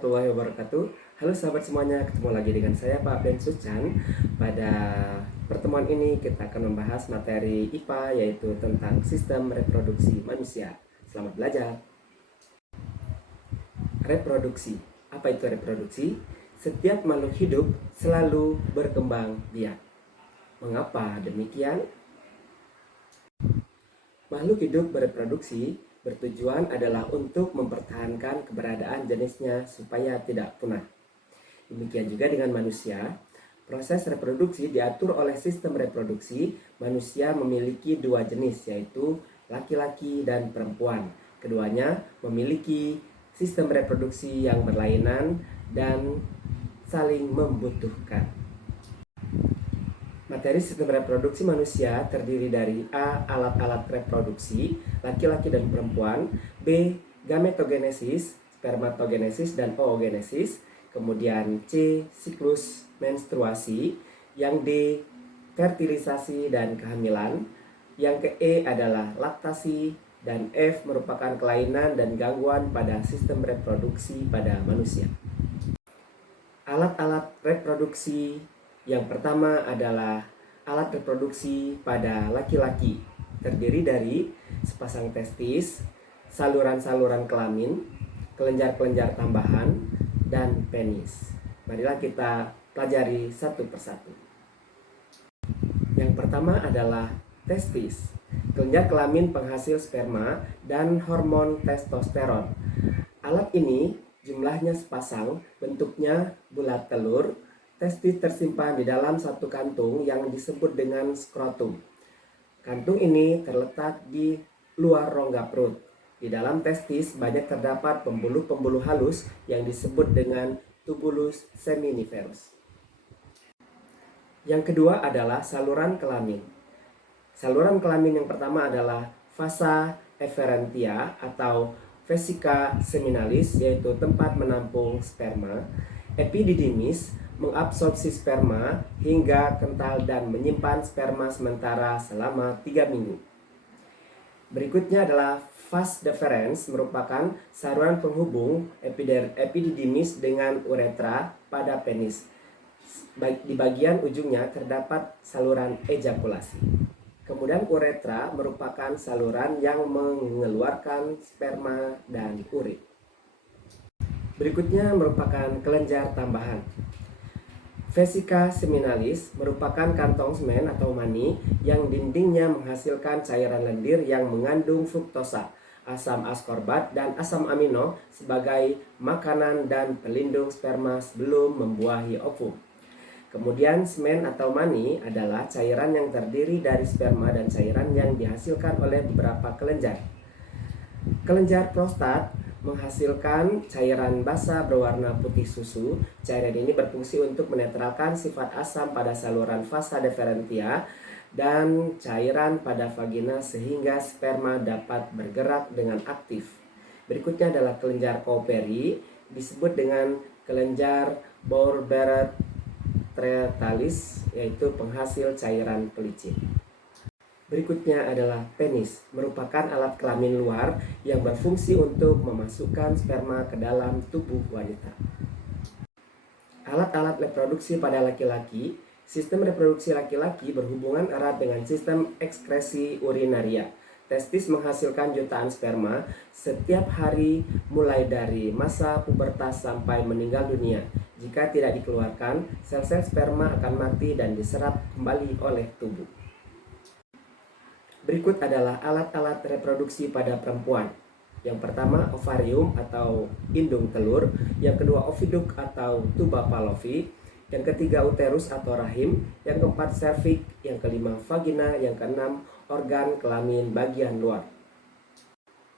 warahmatullahi wabarakatuh. Halo sahabat semuanya, ketemu lagi dengan saya Pak Ben Suchan. Pada pertemuan ini kita akan membahas materi IPA yaitu tentang sistem reproduksi manusia. Selamat belajar. Reproduksi. Apa itu reproduksi? Setiap makhluk hidup selalu berkembang biak. Mengapa demikian? Makhluk hidup bereproduksi bertujuan adalah untuk mempertahankan keberadaan jenisnya supaya tidak punah. Demikian juga dengan manusia. Proses reproduksi diatur oleh sistem reproduksi. Manusia memiliki dua jenis, yaitu laki-laki dan perempuan. Keduanya memiliki sistem reproduksi yang berlainan dan saling membutuhkan. Materi sistem reproduksi manusia terdiri dari A. Alat-alat reproduksi, laki-laki dan perempuan. B. Gametogenesis, spermatogenesis dan oogenesis. Kemudian C. Siklus menstruasi. Yang D. Fertilisasi dan kehamilan. Yang ke E adalah laktasi. Dan F merupakan kelainan dan gangguan pada sistem reproduksi pada manusia. Alat-alat reproduksi yang pertama adalah alat reproduksi pada laki-laki, terdiri dari sepasang testis, saluran-saluran kelamin, kelenjar-kelenjar tambahan, dan penis. Marilah kita pelajari satu persatu. Yang pertama adalah testis, kelenjar kelamin penghasil sperma dan hormon testosteron. Alat ini jumlahnya sepasang, bentuknya bulat telur. Testis tersimpan di dalam satu kantung yang disebut dengan skrotum. Kantung ini terletak di luar rongga perut. Di dalam testis banyak terdapat pembuluh-pembuluh halus yang disebut dengan tubulus seminiferus. Yang kedua adalah saluran kelamin. Saluran kelamin yang pertama adalah vasa efferentia atau vesica seminalis, yaitu tempat menampung sperma. Epididymis mengabsorpsi sperma hingga kental dan menyimpan sperma sementara selama 3 minggu. Berikutnya adalah vas deferens, merupakan saluran penghubung epididymis dengan uretra pada penis. Di bagian ujungnya terdapat saluran ejakulasi. Kemudian uretra merupakan saluran yang mengeluarkan sperma dan urin. Berikutnya merupakan kelenjar tambahan. Vesica seminalis merupakan kantong semen atau mani yang dindingnya menghasilkan cairan lendir yang mengandung fruktosa, asam askorbat, dan asam amino sebagai makanan dan pelindung sperma sebelum membuahi ovum. Kemudian semen atau mani adalah cairan yang terdiri dari sperma dan cairan yang dihasilkan oleh beberapa kelenjar. Kelenjar prostat menghasilkan cairan basa berwarna putih susu. Cairan ini berfungsi untuk menetralkan sifat asam pada saluran vasa deferentia dan cairan pada vagina sehingga sperma dapat bergerak dengan aktif. Berikutnya adalah kelenjar Cowperry, disebut dengan kelenjar Bourberret-Tretalis, yaitu penghasil cairan pelicin. Berikutnya adalah penis, merupakan alat kelamin luar yang berfungsi untuk memasukkan sperma ke dalam tubuh wanita. Alat-alat reproduksi pada laki-laki. Sistem reproduksi laki-laki berhubungan erat dengan sistem ekskresi urinaria. Testis menghasilkan jutaan sperma setiap hari mulai dari masa pubertas sampai meninggal dunia. Jika tidak dikeluarkan, sel-sel sperma akan mati dan diserap kembali oleh tubuh. Berikut adalah alat-alat reproduksi pada perempuan. Yang pertama ovarium atau indung telur, yang kedua oviduk atau tuba Fallopi, yang ketiga uterus atau rahim, yang keempat serviks, yang kelima vagina, yang keenam organ kelamin bagian luar.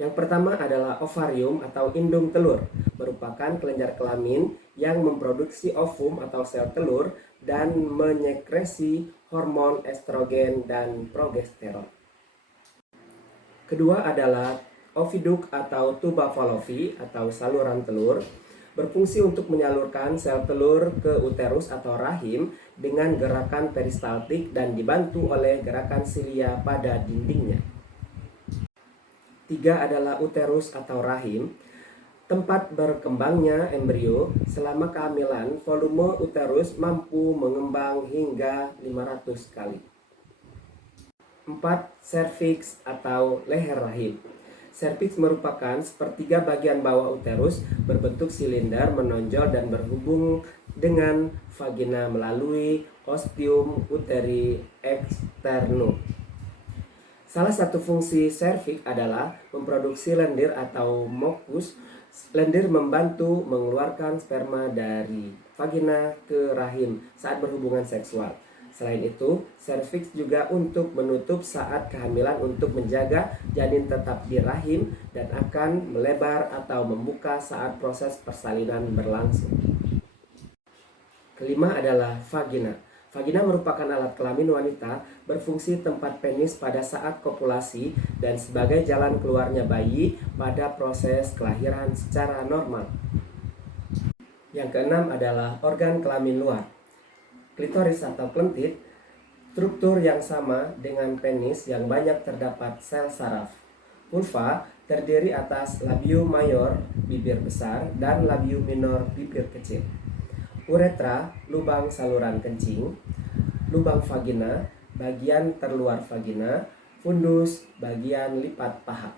Yang pertama adalah ovarium atau indung telur, merupakan kelenjar kelamin yang memproduksi ovum atau sel telur dan menyekresi hormon estrogen dan progesteron. Kedua adalah oviduk atau tuba Fallopi atau saluran telur, berfungsi untuk menyalurkan sel telur ke uterus atau rahim dengan gerakan peristaltik dan dibantu oleh gerakan silia pada dindingnya. Tiga adalah uterus atau rahim. Tempat berkembangnya embrio selama kehamilan, volume uterus mampu mengembang hingga 500 kali. 4. Serviks atau leher rahim. Serviks merupakan sepertiga bagian bawah uterus berbentuk silinder menonjol dan berhubung dengan vagina melalui ostium uteri externum. Salah satu fungsi serviks adalah memproduksi lendir atau mukus. Lendir membantu mengeluarkan sperma dari vagina ke rahim saat berhubungan seksual. Selain itu, serviks juga untuk menutup saat kehamilan untuk menjaga janin tetap di rahim dan akan melebar atau membuka saat proses persalinan berlangsung. Kelima adalah vagina. Vagina merupakan alat kelamin wanita berfungsi tempat penis pada saat kopulasi dan sebagai jalan keluarnya bayi pada proses kelahiran secara normal. Yang keenam adalah organ kelamin luar. Klitoris atau klentit, struktur yang sama dengan penis yang banyak terdapat sel saraf. Vulva terdiri atas labium mayor, bibir besar, dan labium minor, bibir kecil. Uretra, lubang saluran kencing. Lubang vagina, bagian terluar vagina. Fundus, bagian lipat paha.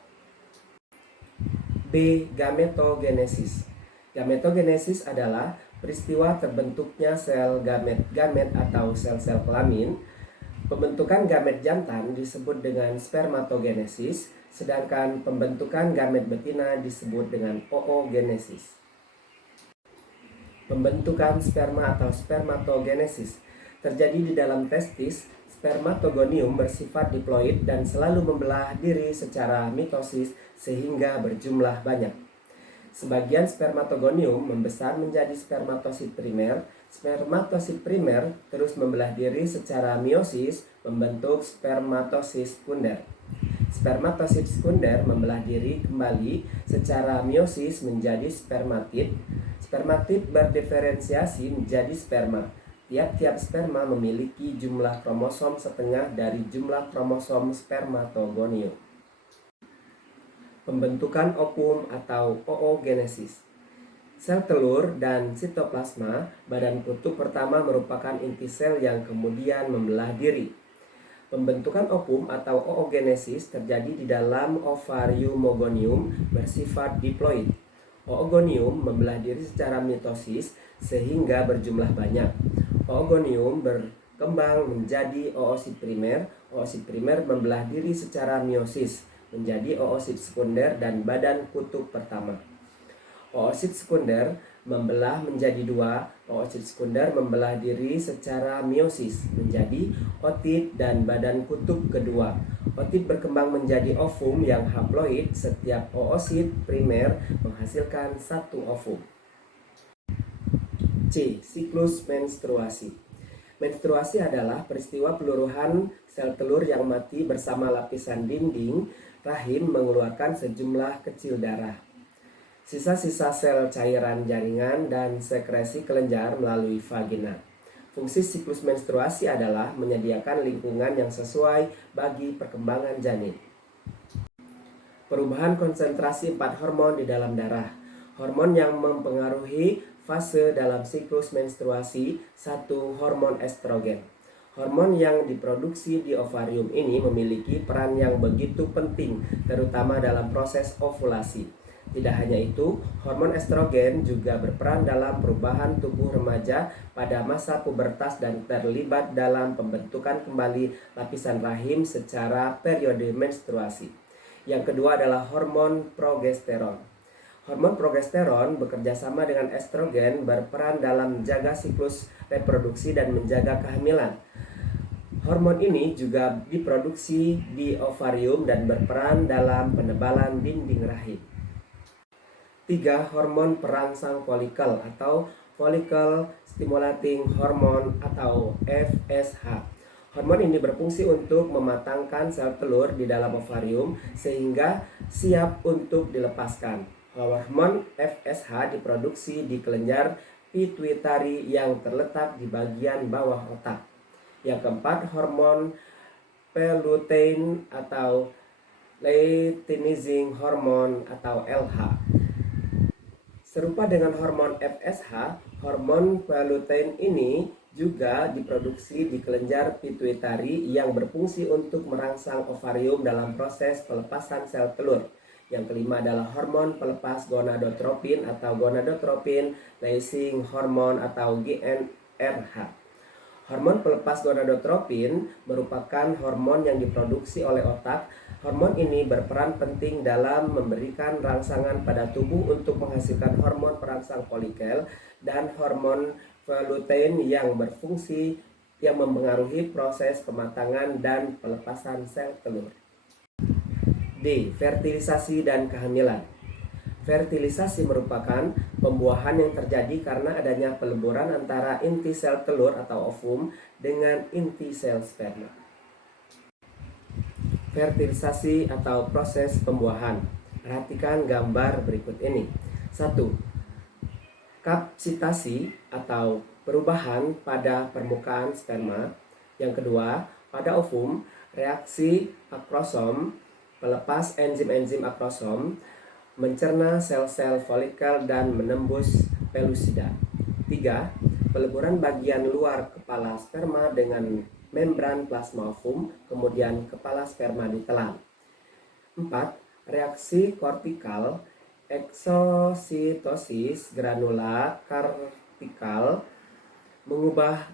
B. Gametogenesis. Gametogenesis adalah peristiwa terbentuknya sel gamet atau sel-sel kelamin. Pembentukan gamet jantan disebut dengan spermatogenesis, sedangkan pembentukan gamet betina disebut dengan oogenesis. Pembentukan sperma atau spermatogenesis terjadi di dalam testis. Spermatogonium bersifat diploid dan selalu membelah diri secara mitosis sehingga berjumlah banyak. Sebagian spermatogonium membesar menjadi spermatosit primer. Spermatosit primer terus membelah diri secara meiosis membentuk spermatosit sekunder. Spermatosit sekunder membelah diri kembali secara meiosis menjadi spermatid. Spermatid berdiferensiasi menjadi sperma. Tiap-tiap sperma memiliki jumlah kromosom setengah dari jumlah kromosom spermatogonium. Pembentukan ovum atau oogenesis. Sel telur dan sitoplasma, badan kutub pertama, merupakan inti sel yang kemudian membelah diri. Pembentukan ovum atau oogenesis terjadi di dalam ovarium bersifat diploid. Oogonium membelah diri secara mitosis sehingga berjumlah banyak. Oogonium berkembang menjadi oosit primer. Oosit primer membelah diri secara meiosis menjadi oosit sekunder dan badan kutub pertama. Oosit sekunder membelah menjadi dua. Oosit sekunder membelah diri secara meiosis menjadi otit dan badan kutub kedua. Otit berkembang menjadi ovum yang haploid. Setiap oosit primer menghasilkan satu ovum. C. Siklus menstruasi. Menstruasi adalah peristiwa peluruhan sel telur yang mati bersama lapisan dinding rahim mengeluarkan sejumlah kecil darah. Sisa-sisa sel cairan jaringan dan sekresi kelenjar melalui vagina. Fungsi siklus menstruasi adalah menyediakan lingkungan yang sesuai bagi perkembangan janin. Perubahan konsentrasi 4 hormon di dalam darah. Hormon yang mempengaruhi fase dalam siklus menstruasi. 1. Hormon estrogen. Hormon yang diproduksi di ovarium ini memiliki peran yang begitu penting, terutama dalam proses ovulasi. Tidak hanya itu, hormon estrogen juga berperan dalam perubahan tubuh remaja pada masa pubertas dan terlibat dalam pembentukan kembali lapisan rahim secara periode menstruasi. Yang kedua adalah hormon progesteron. Hormon progesteron bekerja sama dengan estrogen, berperan dalam menjaga siklus reproduksi dan menjaga kehamilan. Hormon ini juga diproduksi di ovarium dan berperan dalam penebalan dinding rahim. 3. Hormon perangsang folikel atau follicle stimulating hormone atau FSH. Hormon ini berfungsi untuk mematangkan sel telur di dalam ovarium sehingga siap untuk dilepaskan. Hormon FSH diproduksi di kelenjar pituitari yang terletak di bagian bawah otak. Yang keempat, hormon lutein atau luteinizing hormone atau LH. Serupa dengan hormon FSH, hormon lutein ini juga diproduksi di kelenjar pituitari yang berfungsi untuk merangsang ovarium dalam proses pelepasan sel telur. Yang kelima adalah hormon pelepas gonadotropin atau gonadotropin lysing hormone atau GnRH. Hormon pelepas gonadotropin merupakan hormon yang diproduksi oleh otak. Hormon ini berperan penting dalam memberikan rangsangan pada tubuh untuk menghasilkan hormon perangsang folikel dan hormon lutein yang berfungsi yang mempengaruhi proses pematangan dan pelepasan sel telur. D. Fertilisasi dan kehamilan. Fertilisasi merupakan pembuahan yang terjadi karena adanya peleburan antara inti sel telur atau ovum dengan inti sel sperma. Fertilisasi atau proses pembuahan. Perhatikan gambar berikut ini. 1. Kapsitasi atau perubahan pada permukaan sperma. Yang kedua, pada ovum, reaksi akrosom, pelepas enzim-enzim akrosom, mencerna sel-sel folikel dan menembus pelusida. 3. Peleburan bagian luar kepala sperma dengan membran plasma ovum, kemudian kepala sperma ditelan. 4. Reaksi kortikal, eksositosis granula kortikal mengubah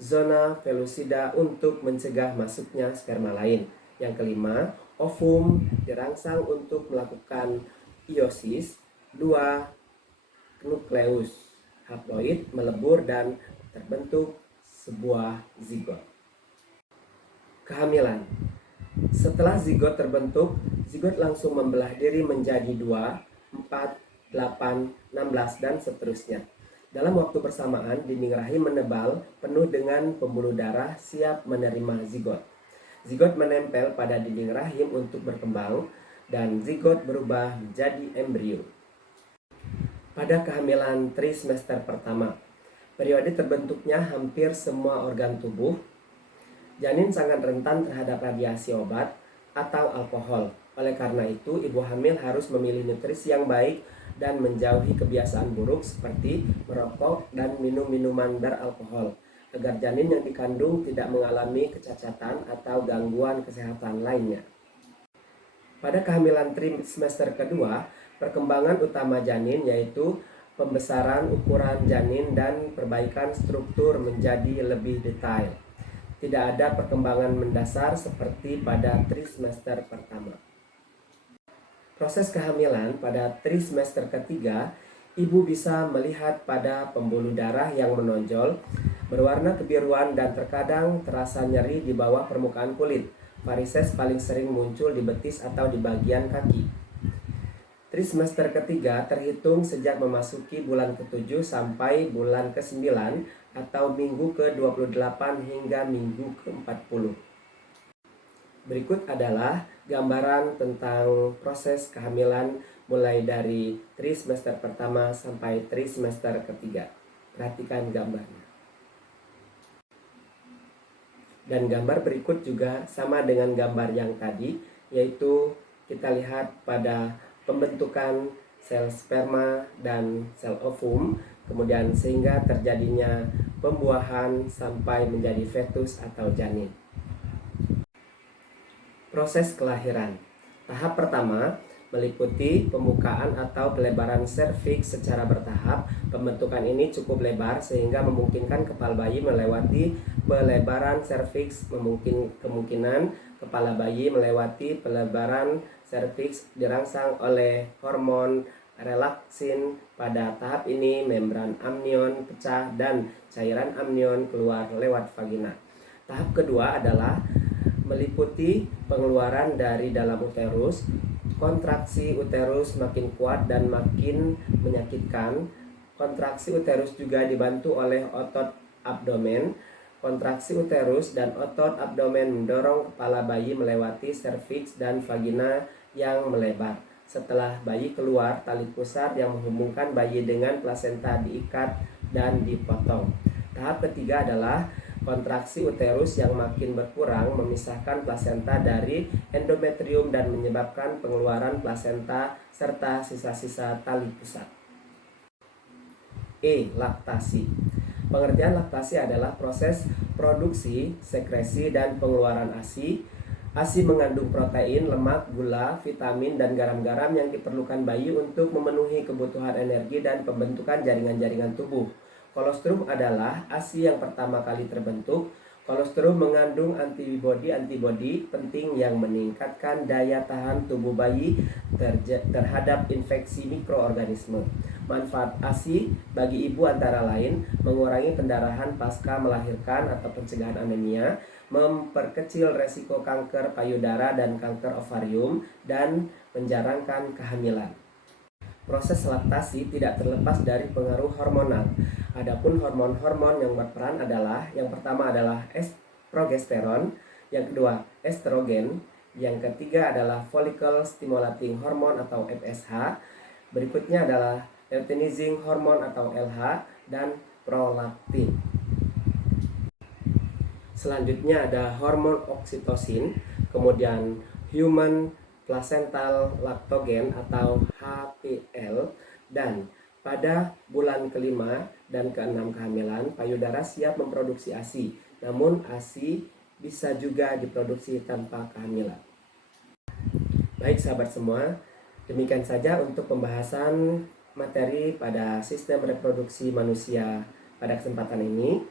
zona pelusida untuk mencegah masuknya sperma lain. Yang kelima, ovum dirangsang untuk melakukan meiosis. 2. Nukleus haploid melebur dan terbentuk sebuah zigot. Kehamilan. Setelah zigot terbentuk, zigot langsung membelah diri menjadi 2, 4, 8, 16 dan seterusnya. Dalam waktu bersamaan, dinding rahim menebal penuh dengan pembuluh darah siap menerima zigot. Zigot menempel pada dinding rahim untuk berkembang dan zigot berubah menjadi embrio. Pada kehamilan trimester pertama, periode terbentuknya hampir semua organ tubuh, janin sangat rentan terhadap radiasi obat atau alkohol. Oleh karena itu, ibu hamil harus memilih nutrisi yang baik dan menjauhi kebiasaan buruk seperti merokok dan minum minuman beralkohol, agar janin yang dikandung tidak mengalami kecacatan atau gangguan kesehatan lainnya. Pada kehamilan trimester kedua, perkembangan utama janin yaitu pembesaran ukuran janin dan perbaikan struktur menjadi lebih detail. Tidak ada perkembangan mendasar seperti pada trimester pertama. Proses kehamilan pada trimester ketiga, ibu bisa melihat pada pembuluh darah yang menonjol, berwarna kebiruan dan terkadang terasa nyeri di bawah permukaan kulit. Varises paling sering muncul di betis atau di bagian kaki. Trimester ketiga terhitung sejak memasuki bulan ke-7 sampai bulan ke-9 atau minggu ke-28 hingga minggu ke-40. Berikut adalah gambaran tentang proses kehamilan mulai dari trimester pertama sampai trimester ketiga. Perhatikan gambarnya. Dan gambar berikut juga sama dengan gambar yang tadi, yaitu kita lihat pada pembentukan sel sperma dan sel ovum, kemudian sehingga terjadinya pembuahan sampai menjadi fetus atau janin. Proses kelahiran. Tahap pertama meliputi pembukaan atau pelebaran serviks secara bertahap. Pembentukan ini cukup lebar sehingga memungkinkan kepala bayi melewati pelebaran serviks. Kemungkinan kepala bayi melewati pelebaran serviks dirangsang oleh hormon relaksin. Pada tahap ini membran amnion pecah dan cairan amnion keluar lewat vagina. Tahap kedua adalah meliputi pengeluaran dari dalam uterus. Kontraksi uterus makin kuat dan makin menyakitkan. Kontraksi uterus juga dibantu oleh otot abdomen. Kontraksi uterus dan otot abdomen mendorong kepala bayi melewati serviks dan vagina yang melebar. Setelah bayi keluar, tali pusar yang menghubungkan bayi dengan plasenta diikat dan dipotong. Tahap ketiga adalah kontraksi uterus yang makin berkurang memisahkan plasenta dari endometrium dan menyebabkan pengeluaran plasenta serta sisa-sisa tali pusar. Laktasi. Pengertian laktasi adalah proses produksi, sekresi, dan pengeluaran ASI. ASI mengandung protein, lemak, gula, vitamin, dan garam-garam yang diperlukan bayi untuk memenuhi kebutuhan energi dan pembentukan jaringan-jaringan tubuh. Kolostrum adalah ASI yang pertama kali terbentuk. Kolostrum mengandung antibodi penting yang meningkatkan daya tahan tubuh bayi terhadap infeksi mikroorganisme. Manfaat ASI bagi ibu antara lain mengurangi pendarahan pasca melahirkan atau pencegahan anemia, memperkecil resiko kanker payudara dan kanker ovarium, dan menjarangkan kehamilan. Proses laktasi tidak terlepas dari pengaruh hormonal. Adapun hormon-hormon yang berperan adalah, yang pertama adalah progesteron, yang kedua estrogen, yang ketiga adalah follicle stimulating hormone atau FSH, berikutnya adalah luteinizing hormone atau LH, dan prolaktin. Selanjutnya ada hormon oksitosin, kemudian human placental lactogen atau HPL, dan pada bulan kelima dan keenam kehamilan, payudara siap memproduksi ASI. Namun ASI bisa juga diproduksi tanpa kehamilan. Baik sahabat semua, demikian saja untuk pembahasan materi pada sistem reproduksi manusia pada kesempatan ini.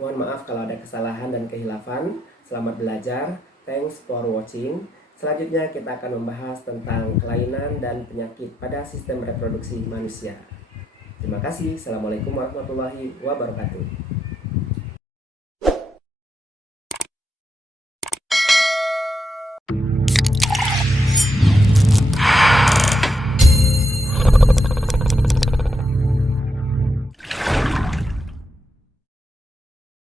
Mohon maaf kalau ada kesalahan dan kehilafan. Selamat belajar. Thanks for watching. Selanjutnya kita akan membahas tentang kelainan dan penyakit pada sistem reproduksi manusia. Terima kasih. Assalamualaikum warahmatullahi wabarakatuh.